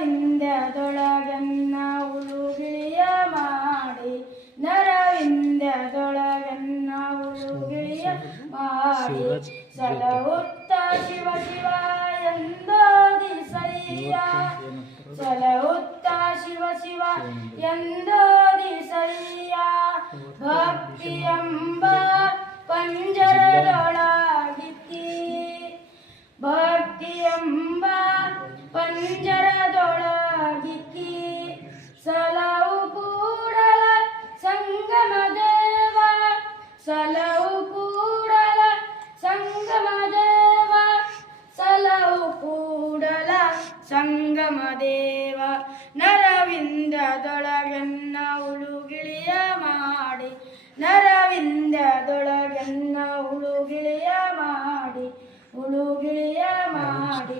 ನರವಿಂದದೊಳಗನ್ನ ಉಳುಗಿಳಿಯ ಮಾಡಿ ನರವಿಂದದೊಳಗನ್ನ ಉಳುಗಿಳಿಯ ಮಾಡಿ ಸಲಹುತ್ತ ಶಿವ ಶಿವ ಎಂದೋದಿಸಯ್ಯ ಸಲಹುತ್ತ ಶಿವ ಶಿವ ಎಂದೋದಿಸಯ್ಯ ಭಕ್ತಿಯೆಂಬ ಪಂಜರದೊಳಗಿಕ್ಕಿ ಭಕ್ತಿಯೆಂಬ ಪಂಜರದೊಳಗಿಕ್ಕಿ ಸಲಹು ಕೂಡಲ ಸಂಗಮ ದೇವ ಸಲಹು ಕೂಡಲ ಸಂಗಮ ದೇವ ಸಲಹು ಕೂಡಲ ಸಂಗಮ ದೇವ ನರವಿಂದದೊಳಗನ್ನ ಉಳುಗಿಳಿಯ ಮಾಡಿ ನರವಿಂದದೊಳಗನ್ನ ಉಳುಗಿಳಿಯ ಮಾಡಿ